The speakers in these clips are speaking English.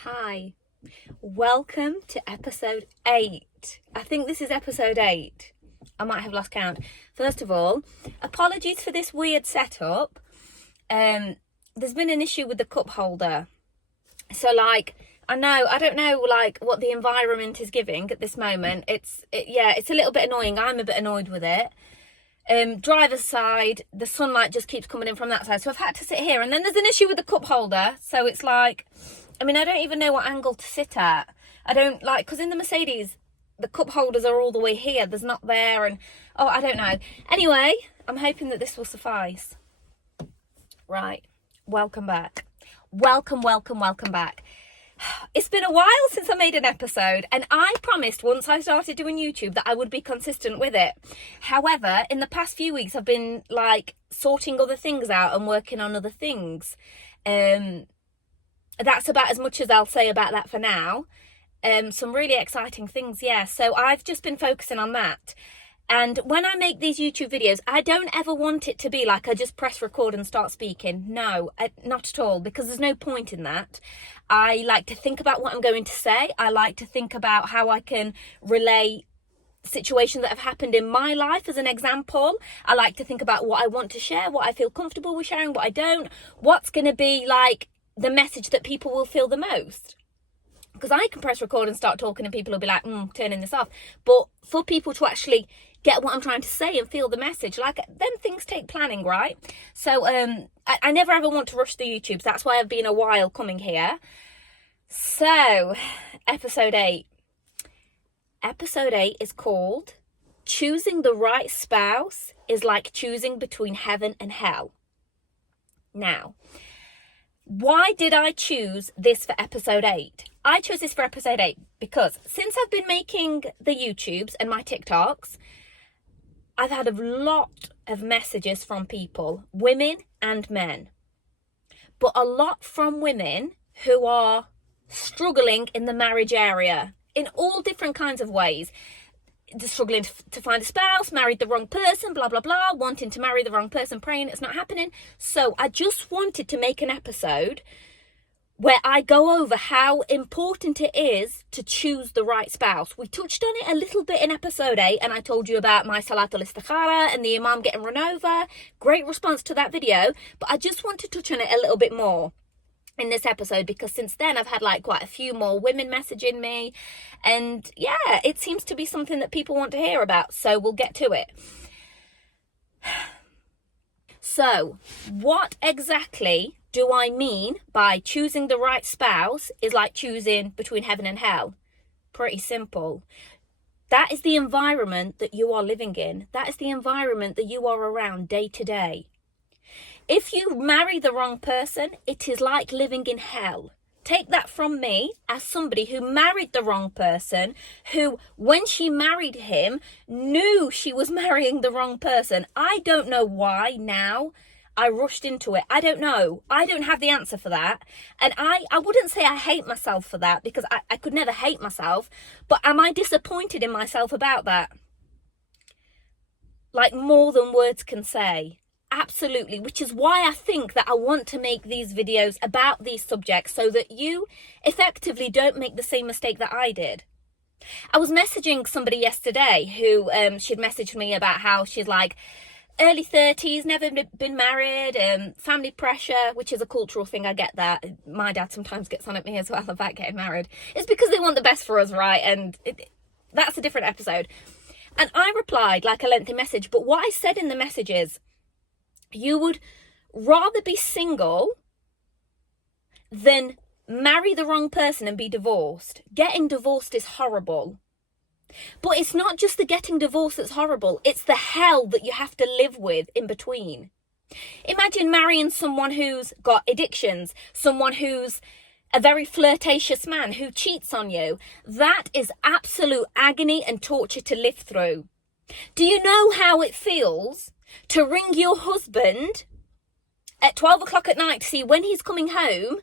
Hi, welcome to episode 8. I think this is episode 8. I might have lost count. First of all, apologies for this weird setup. There's been an issue with the cup holder. So I don't know what the environment is giving at this moment. It's a little bit annoying. I'm a bit annoyed with it. Driver's side, the sunlight just keeps coming in from that side. So I've had to sit here, and then there's an issue with the cup holder. So it's like, I don't even know what angle to sit at. I don't because in the Mercedes, the cup holders are all the way here. There's not there. And, I don't know. Anyway, I'm hoping that this will suffice. Right. Welcome back. Welcome back. It's been a while since I made an episode, and I promised once I started doing YouTube that I would be consistent with it. However, in the past few weeks, I've been sorting other things out and working on other things. That's about as much as I'll say about that for now. Some really exciting things, yeah. So I've just been focusing on that. And when I make these YouTube videos, I don't ever want it to be like I just press record and start speaking. No, not at all, because there's no point in that. I like to think about what I'm going to say. I like to think about how I can relay situations that have happened in my life as an example. I like to think about what I want to share, what I feel comfortable with sharing, what I don't, what's going to be the message that people will feel the most. Because I can press record and start talking and people will be like, turning this off. But for people to actually get what I'm trying to say and feel the message, then things take planning, right? So I never ever want to rush the YouTubes. That's why I've been a while coming here. So, episode 8. Episode 8 is called Choosing the Right Spouse is Like Choosing Between Heaven and Hell. Now, why did I choose this for episode 8? I chose this for episode 8 because since I've been making the YouTubes and my TikToks, I've had a lot of messages from people, women and men, but a lot from women who are struggling in the marriage area in all different kinds of ways. They're struggling to find a spouse, married the wrong person, blah, blah, blah, wanting to marry the wrong person, praying it's not happening. So I just wanted to make an episode where I go over how important it is to choose the right spouse. We touched on it a little bit in episode 8, and I told you about my Salatul Istikhara and the Imam getting run over. Great response to that video, but I just want to touch on it a little bit more in this episode because since then I've had quite a few more women messaging me, and yeah, it seems to be something that people want to hear about, so we'll get to it. So, what exactly do I mean by choosing the right spouse is like choosing between heaven and hell? Pretty simple. That is the environment that you are living in. That is the environment that you are around day to day. If you marry the wrong person, it is like living in hell. Take that from me as somebody who married the wrong person, who, when she married him, knew she was marrying the wrong person. I don't know why now I rushed into it. I don't know. I don't have the answer for that. And I wouldn't say I hate myself for that because I could never hate myself. But am I disappointed in myself about that? More than words can say. Absolutely, which is why I think that I want to make these videos about these subjects so that you effectively don't make the same mistake that I did. I was messaging somebody yesterday who she'd messaged me about how she's early 30s, never been married, family pressure, which is a cultural thing. I get that. My dad sometimes gets on at me as well about getting married. It's because they want the best for us, right? And that's a different episode. And I replied a lengthy message, but what I said in the message is, you would rather be single than marry the wrong person and be divorced. Getting divorced is horrible. But it's not just the getting divorced that's horrible. It's the hell that you have to live with in between. Imagine marrying someone who's got addictions, someone who's a very flirtatious man who cheats on you. That is absolute agony and torture to live through. Do you know how it feels to ring your husband at 12 o'clock at night to see when he's coming home,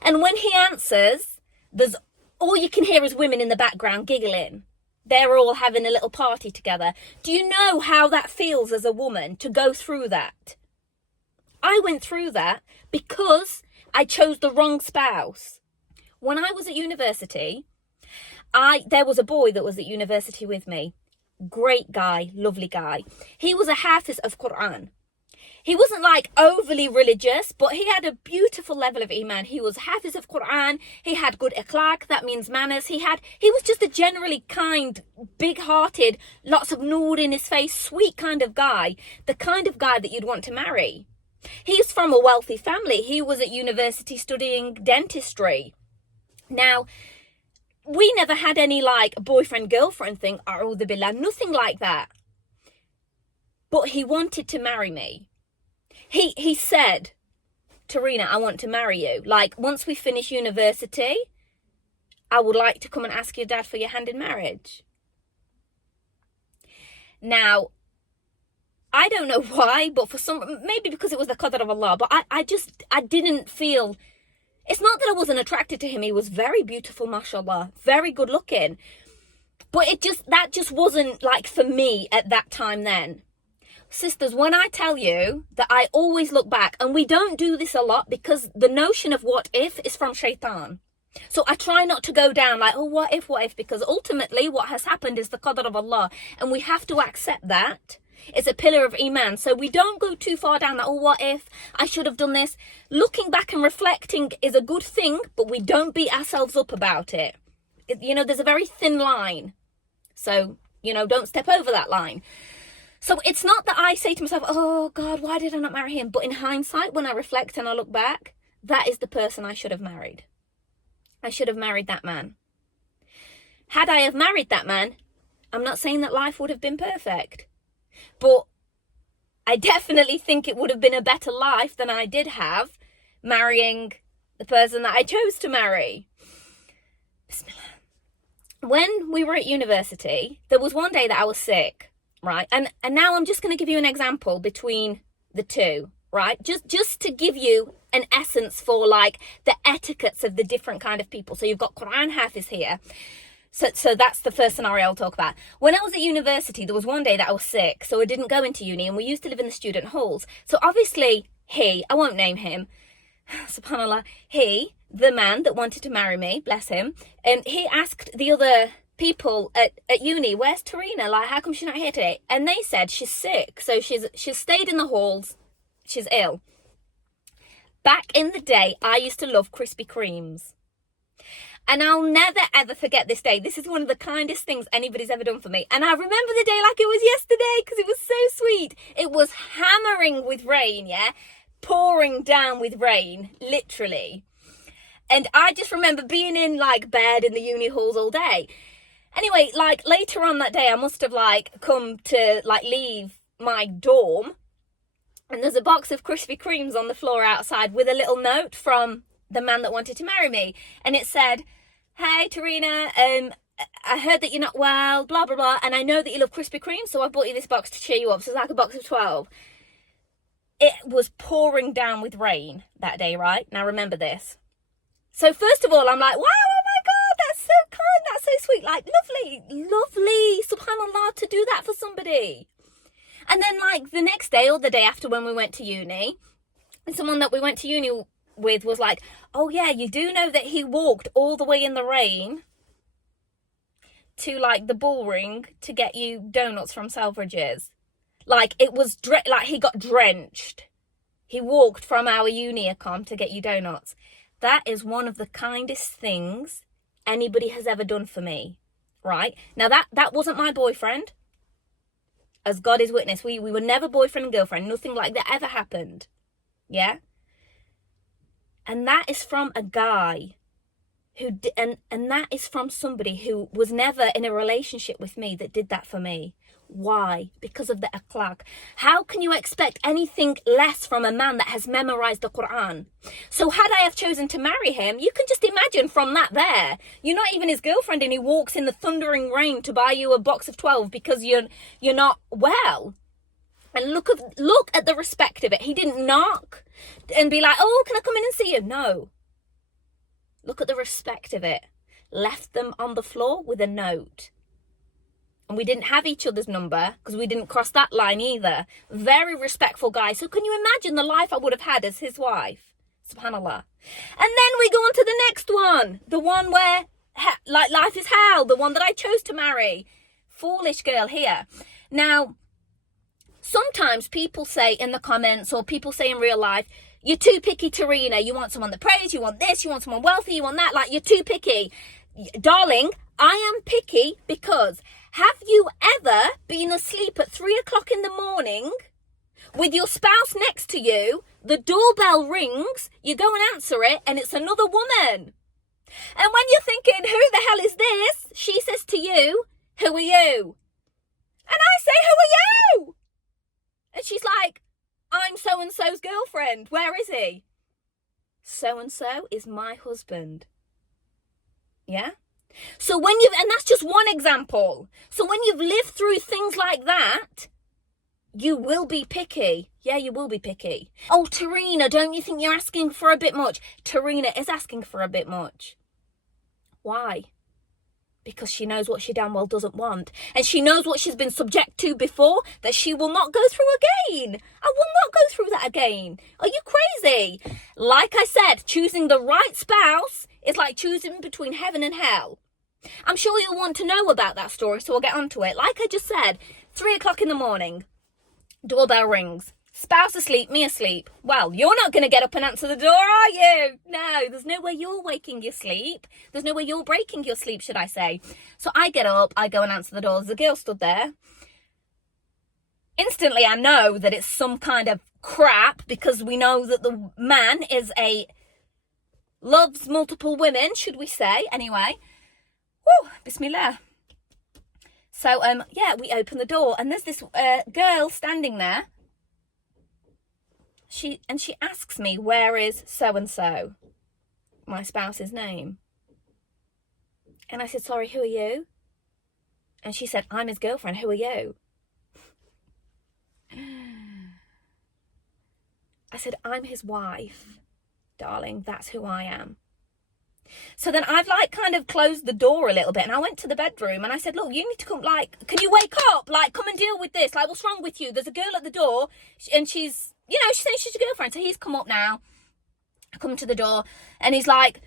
and when he answers, there's all you can hear is women in the background giggling? They're all having a little party together. Do you know how that feels as a woman to go through that? I went through that because I chose the wrong spouse. When I was at university, there was a boy that was at university with me. Great guy, lovely guy. He was a hafiz of Quran. He wasn't like overly religious, but he had a beautiful level of iman. He was hafiz of Quran. He had good akhlaq, that means manners. He was just a generally kind, big-hearted, lots of noor in his face, sweet kind of guy. The kind of guy that you'd want to marry. He's from a wealthy family. He was at university studying dentistry. Now, we never had any like boyfriend-girlfriend thing, a'udhu billah, nothing like that. But he wanted to marry me. He said, Tarina, I want to marry you. Like, once we finish university, I would like to come and ask your dad for your hand in marriage. Now, I don't know why, but maybe because it was the qadr of Allah, but I didn't feel, it's not that I wasn't attracted to him. He was very beautiful, mashallah, very good looking. But that just wasn't like for me at that time then. Sisters, when I tell you that I always look back, and we don't do this a lot because the notion of what if is from shaitan. So I try not to go down like, oh, what if, because ultimately what has happened is the qadr of Allah, and we have to accept that. It's a pillar of iman. So we don't go too far down that, oh, what if I should have done this? Looking back and reflecting is a good thing, but we don't beat ourselves up about it. There's a very thin line. So, don't step over that line. So it's not that I say to myself, oh God, why did I not marry him? But in hindsight, when I reflect and I look back, that is the person I should have married. I should have married that man. Had I have married that man, I'm not saying that life would have been perfect, but I definitely think it would have been a better life than I did have marrying the person that I chose to marry. Bismillah. When we were at university, there was one day that I was sick. Right, and now I'm just going to give you an example between the two, right? Just to give you an essence for like the etiquettes of the different kind of people. So you've got Quran Hafiz here. So that's the first scenario I'll talk about. When I was at university, there was one day that I was sick, so I didn't go into uni, and we used to live in the student halls. So obviously I won't name him, subhanAllah, the man that wanted to marry me, bless him, he asked the other people at uni, where's Tarina? Like, how come she's not here today? And they said she's sick, so she's stayed in the halls, she's ill. Back in the day, I used to love Krispy Kremes, and I'll never ever forget this day. This is one of the kindest things anybody's ever done for me, and I remember the day like it was yesterday because it was so sweet. It was hammering with rain, pouring down with rain, literally. And I just remember being in like bed in the uni halls all day. Anyway, like later on that day, I must have like come to like leave my dorm, and there's a box of Krispy Kremes on the floor outside with a little note from the man that wanted to marry me. And it said, hey, Tarina, I heard that you're not well, blah, blah, blah. And I know that you love Krispy Kreme, so I bought you this box to cheer you up. So it's like a box of 12. It was pouring down with rain that day, right? Now remember this. So first of all, I'm like, wow, oh my God, that's so kind, that's so sweet. Like, lovely, subhanAllah, to do that for somebody. And then like the next day or the day after when we went to uni, and someone that we went to uni with was like, oh yeah, you do know that he walked all the way in the rain to like the bull ring to get you donuts from Selfridges. Like it was, like he got drenched. He walked from our uni accom to get you donuts. That is one of the kindest things anybody has ever done for me, right? Now that wasn't my boyfriend. As God is witness, we were never boyfriend and girlfriend. Nothing like that ever happened. Yeah? And that is from a guy who and that is from somebody who was never in a relationship with me that did that for me. Why? Because of the akhlaq. How can you expect anything less from a man that has memorized the Quran? So had I have chosen to marry him, you can just imagine from that there. You're not even his girlfriend and he walks in the thundering rain to buy you a box of 12 because you're not well. And look at the respect of it. He didn't knock and be like, oh, can I come in and see you? No. Look at the respect of it. Left them on the floor with a note. And we didn't have each other's number because we didn't cross that line either. Very respectful guy. So can you imagine the life I would have had as his wife? Subhanallah. And then we go on to the next one. The one where, like, life is hell. The one that I chose to marry. Foolish girl here. Now, sometimes people say in the comments, or people say in real life, you're too picky, Tarina. You want someone that prays, you want this, you want someone wealthy, you want that. Like, you're too picky. Darling, I am picky because have you ever been asleep at 3 o'clock in the morning with your spouse next to you, the doorbell rings, you go and answer it, and it's another woman? And when you're thinking, who the hell is this? She says to you, who are you? And I say, who are you? And she's like, I'm so-and-so's girlfriend. Where is he? So-and-so is my husband. Yeah? So when and that's just one example. So when you've lived through things like that, you will be picky. Yeah, you will be picky. Oh, Tarina, don't you think you're asking for a bit much? Tarina is asking for a bit much. Why? Because she knows what she damn well doesn't want. And she knows what she's been subject to before that she will not go through again. I will not go through that again. Are you crazy? Like I said, choosing the right spouse is like choosing between heaven and hell. I'm sure you'll want to know about that story, so I'll get onto it. Like I just said, 3 o'clock in the morning, doorbell rings. Spouse asleep, me asleep. Well, you're not going to get up and answer the door, are you? No, there's no way you're waking your sleep. There's no way you're breaking your sleep, should I say. So I get up, I go and answer the door. There's a girl stood there. Instantly, I know that it's some kind of crap because we know that the man loves multiple women, should we say. Anyway, whew, bismillah. So, yeah, we open the door and there's this girl standing there. She asks me, where is so-and-so? My spouse's name. And I said, sorry, who are you? And she said, I'm his girlfriend, who are you? I said, I'm his wife, darling, that's who I am. So then I've like kind of closed the door a little bit and I went to the bedroom and I said, look, you need to come, like, can you wake up? Like, come and deal with this. Like, what's wrong with you? There's a girl at the door and she's, you know, she's saying she's your girlfriend. So he's come up now. I come to the door and he's like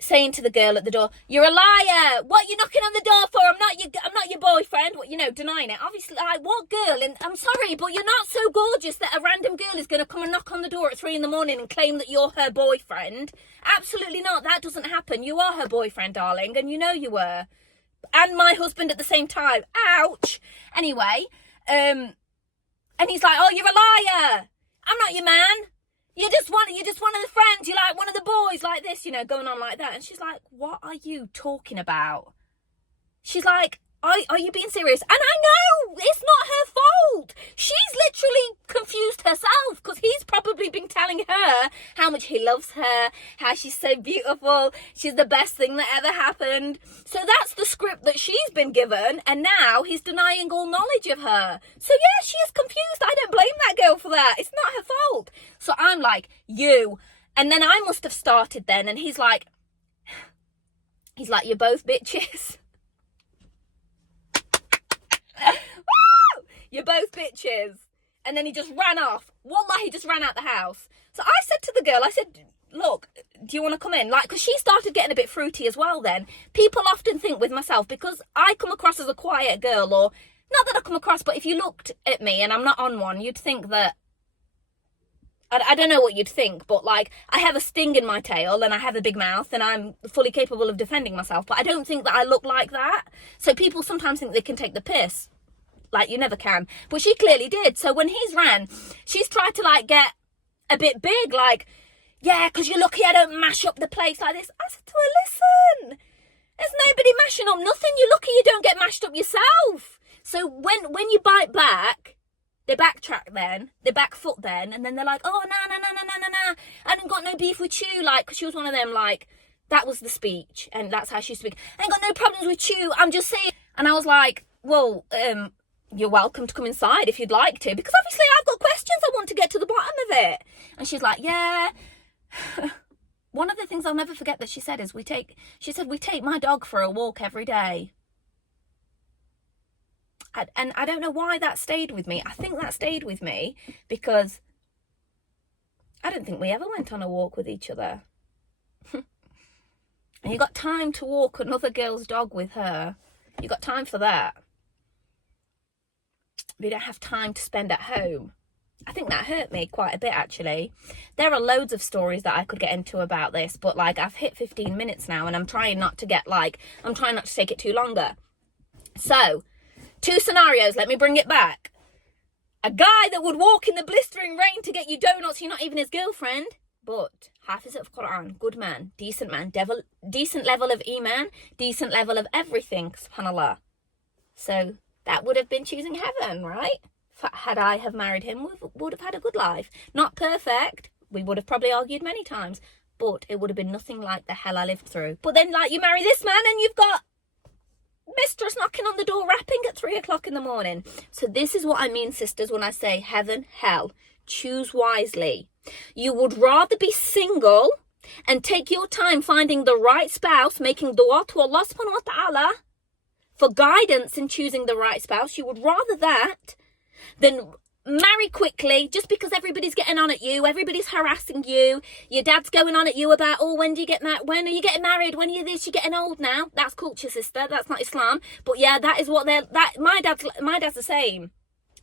saying to the girl at the door, you're a liar. What are you knocking on the door for? I'm not your boyfriend. What, you know, denying it. Obviously, like, what girl? And I'm sorry, but you're not so gorgeous that a random girl is going to come and knock on the door at 3 a.m. and claim that you're her boyfriend. Absolutely not. That doesn't happen. You are her boyfriend, darling, and you know you were. And my husband at the same time. Ouch. Anyway, and he's like, oh, you're a liar. I'm not your man. You're just one of the friends. You're like one of the boys, like this, you know, going on like that. And she's like, what are you talking about? She's like, are you being serious? And I know it's not her fault. She's literally confused herself because he's probably been telling her how much he loves her, how she's so beautiful, she's the best thing that ever happened. So that's the script that she's been given, and now he's denying all knowledge of her. So yeah, she is confused. I don't blame that girl for that. It's not her fault. So I'm like, you. And then I must have started then, and he's like, you're both bitches. Woo! You're both bitches. And then he just ran off. Wallah, he just ran out the house. So I said to the girl, I said, look, do you want to come in? Like, because she started getting a bit fruity as well then. People often think with myself, because I come across as a quiet girl, or not that I come across, but if you looked at me and I'm not on one, you'd think that, I don't know what you'd think, but like, I have a sting in my tail and I have a big mouth and I'm fully capable of defending myself, but I don't think that I look like that. So people sometimes think they can take the piss. Like, you never can. But she clearly did. So when he's ran, she's tried to like get a bit big, like, yeah, because you're lucky I don't mash up the place like this. I said to her, listen, there's nobody mashing up nothing. You're lucky you don't get mashed up yourself. So when you bite back, they backtrack then, they back foot then, and then they're like, oh, nah, I ain't got no beef with you, like, because she was one of them, like, that was the speech, and that's how she speaks. I ain't got no problems with you, I'm just saying. And I was like, well, you're welcome to come inside if you'd like to, because obviously I've got questions, I want to get to the bottom of it. And she's like, yeah. One of the things I'll never forget that she said is, we take my dog for a walk every day. And I don't know why that stayed with me. I think that stayed with me because I don't think we ever went on a walk with each other. And you got time to walk another girl's dog with her. You got time for that. We don't have time to spend at home. I think that hurt me quite a bit, actually. There are loads of stories that I could get into about this, but like I've hit 15 minutes now and I'm trying not to take it too longer. So, 2 scenarios, let me bring it back. A guy that would walk in the blistering rain to get you donuts, you're not even his girlfriend, but Hafiz of Quran, good man, decent level of Iman, decent level of everything, subhanAllah. So that would have been choosing heaven, right? Had I have married him, we would have had a good life. Not perfect, we would have probably argued many times, but it would have been nothing like the hell I lived through. But then, like, you marry this man and you've got mistress knocking on the door rapping at 3 o'clock in the morning. So this is what I mean, sisters, when I say heaven, hell. Choose wisely. You would rather be single and take your time finding the right spouse, making dua to Allah subhanahu wa ta'ala for guidance in choosing the right spouse. You would rather that than marry quickly just because everybody's getting on at you, everybody's harassing you, your dad's going on at you about, oh, when do you get married, when are you getting married, when are you this, you're getting old now. That's culture, sister, that's not Islam. But yeah, that is what my dad's the same.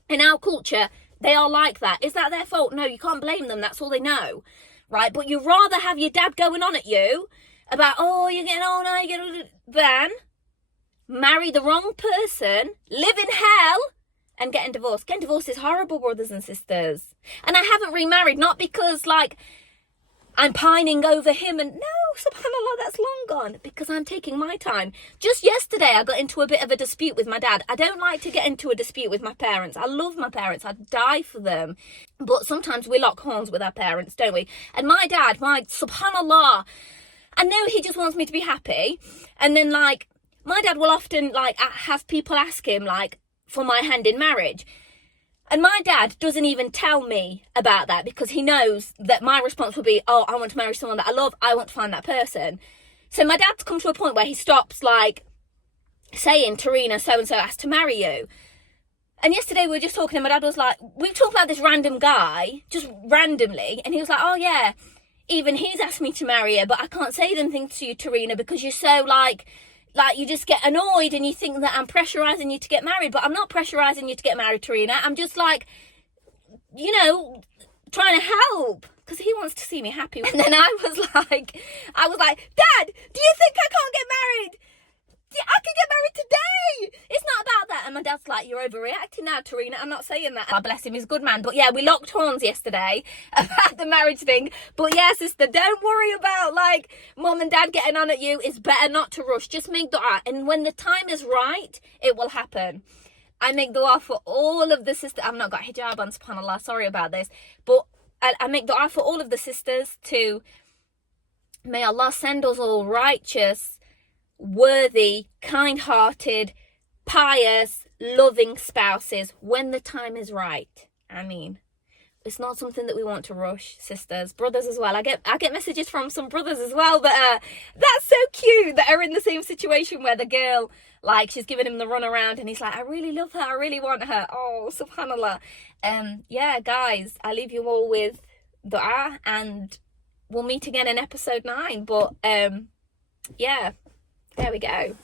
In our culture, they are like that. Is that their fault? No, you can't blame them, that's all they know, right? But you'd rather have your dad going on at you about, oh, you're getting old now, you're getting, than marry the wrong person, live in hell, and getting divorced. Getting divorced is horrible, brothers and sisters. And I haven't remarried, not because, like, I'm pining over him and, no, subhanAllah, that's long gone, because I'm taking my time. Just yesterday, I got into a bit of a dispute with my dad. I don't like to get into a dispute with my parents. I love my parents. I'd die for them. But sometimes we lock horns with our parents, don't we? And my dad, subhanAllah, I know he just wants me to be happy. And then, like, my dad will often, like, have people ask him, like, for my hand in marriage. And my dad doesn't even tell me about that because he knows that my response will be, oh, I want to marry someone that I love. I want to find that person. So my dad's come to a point where he stops, like, saying, Tarina, so-and-so asked to marry you. And yesterday we were just talking and my dad was like, we were talking about this random guy, just randomly. And he was like, oh, yeah, even he's asked me to marry her, but I can't say them things to you, Tarina, because you're so, like you just get annoyed and you think that I'm pressurising you to get married. But I'm not pressurising you to get married, Tarina. I'm just, like, you know, trying to help because he wants to see me happy. And then I was like, Dad, do you think I can't get married? I could get married today. It's not about that. And my dad's like, you're overreacting now, Tarina. I'm not saying that. God bless him, he's a good man. But yeah, we locked horns yesterday about the marriage thing. But yeah, sister, don't worry about, like, mum and dad getting on at you. It's better not to rush. Just make dua. And when the time is right, it will happen. I make dua for all of the sisters. I've not got hijab on, subhanAllah. Sorry about this. But I make dua for all of the sisters to, may Allah send us all righteous, worthy, kind-hearted, pious, loving spouses when the time is right. I mean, it's not something that we want to rush, sisters, brothers as well. I get messages from some brothers as well that that's so cute, that are in the same situation where the girl, like, she's giving him the run around and he's like, I really love her, I really want her. Oh, subhanAllah. Yeah, guys, I leave you all with dua and we'll meet again in episode 9. But yeah, there we go.